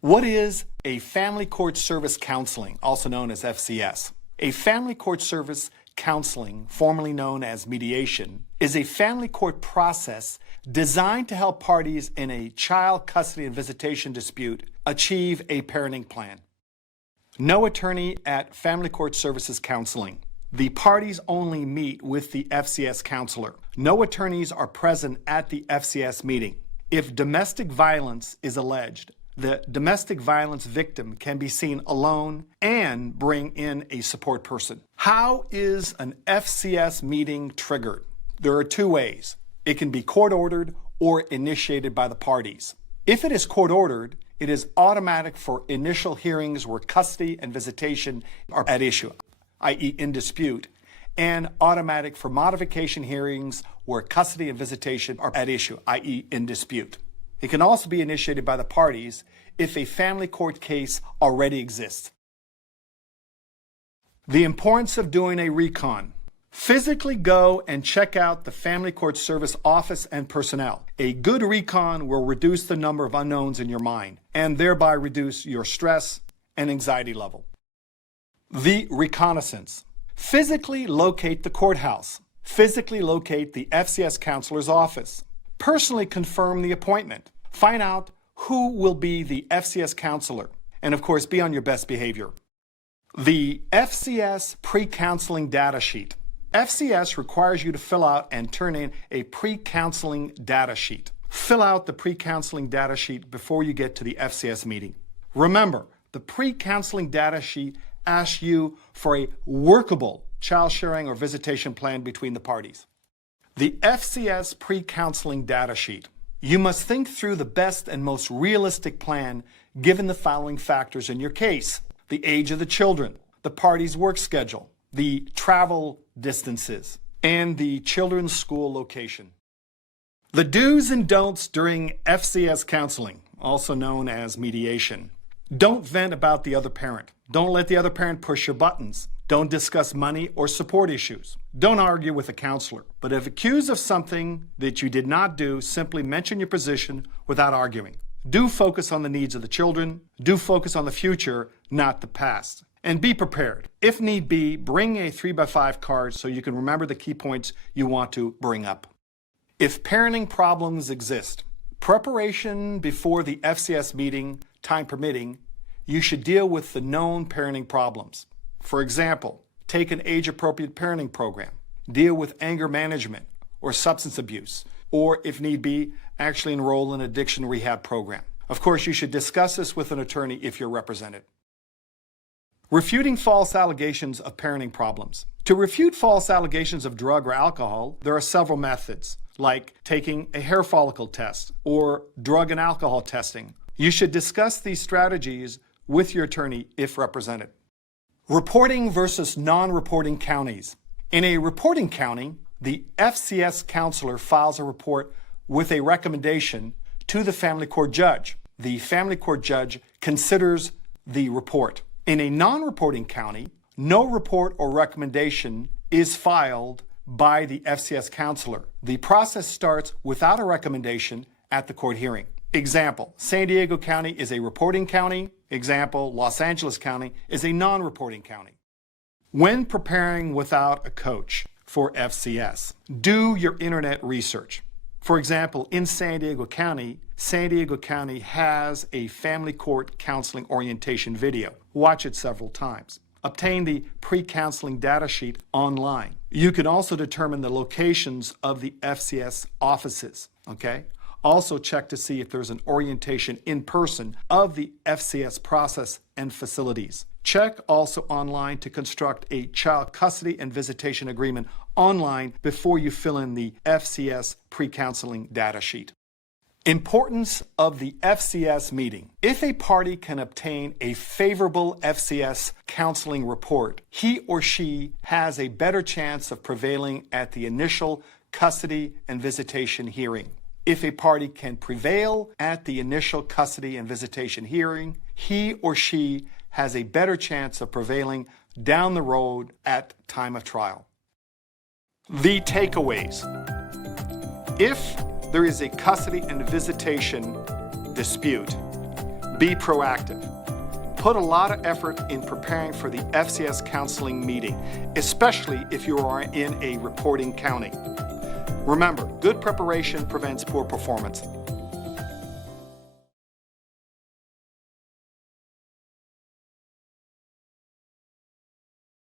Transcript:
What is a Family Court Service Counseling, also known as FCS? A Family Court Service Counseling, formerly known as mediation, is a family court process designed to help parties in a child custody and visitation dispute achieve a parenting plan. No attorney at Family Court Services Counseling. The parties only meet with the FCS counselor. No attorneys are present at the FCS meeting. If domestic violence is alleged, the domestic violence victim can be seen alone and bring in a support person. How is an FCS meeting triggered? There are two ways. It can be court-ordered or initiated by the parties. If it is court-ordered, it is automatic for initial hearings where custody and visitation are at issue, i.e. in dispute, and automatic for modification hearings where custody and visitation are at issue, i.e. in dispute. It can also be initiated by the parties if a family court case already exists. The importance of doing a recon. Physically go and check out the Family Court Service office and personnel. A good recon will reduce the number of unknowns in your mind and thereby reduce your stress and anxiety level. The reconnaissance. Physically locate the courthouse. Physically locate the FCS counselor's office. Personally confirm the appointment. Find out who will be the FCS counselor. And of course, be on your best behavior. The FCS pre-counseling data sheet. FCS requires you to fill out and turn in a pre-counseling data sheet. Fill out the pre-counseling data sheet before you get to the FCS meeting. Remember, the pre-counseling data sheet asks you for a workable child sharing or visitation plan between the parties. The FCS pre-counseling data sheet. You must think through the best and most realistic plan given the following factors in your case: the age of the children, the party's work schedule, the travel distances, and the children's school location. The do's and don'ts during FCS counseling, also known as mediation. Don't vent about the other parent. Don't let the other parent push your buttons. Don't discuss money or support issues. Don't argue with a counselor. But if accused of something that you did not do, simply mention your position without arguing. Do focus on the needs of the children. Do focus on the future, not the past. And be prepared. If need be, bring a 3x5 card so you can remember the key points you want to bring up. If parenting problems exist, preparation before the FCS meeting, time permitting, you should deal with the known parenting problems. For example, take an age-appropriate parenting program, deal with anger management or substance abuse, or if need be, actually enroll in an addiction rehab program. Of course, you should discuss this with an attorney if you're represented. Refuting false allegations of parenting problems. To refute false allegations of drug or alcohol, there are several methods, like taking a hair follicle test or drug and alcohol testing. You should discuss these strategies with your attorney if represented. Reporting versus non-reporting counties. In a reporting county, the FCS counselor files a report with a recommendation to the family court judge. The family court judge considers the report. In a non-reporting county, no report or recommendation is filed by the FCS counselor. The process starts without a recommendation at the court hearing. Example, San Diego County is a reporting county. Example, Los Angeles County is a non-reporting county. When preparing without a coach for FCS, do your internet research. For example, in San Diego County has a family court counseling orientation video. Watch it several times. Obtain the pre-counseling data sheet online. You can also determine the locations of the FCS offices, okay? Also check to see if there's an orientation in person of the FCS process and facilities. Check also online to construct a child custody and visitation agreement online before you fill in the FCS pre-counseling data sheet. Importance of the FCS meeting. If a party can obtain a favorable FCS counseling report, he or she has a better chance of prevailing at the initial custody and visitation hearing. If a party can prevail at the initial custody and visitation hearing, he or she has a better chance of prevailing down the road at time of trial. The takeaways. If there is a custody and visitation dispute, be proactive. Put a lot of effort in preparing for the FCS counseling meeting, especially if you are in a reporting county. Remember, good preparation prevents poor performance.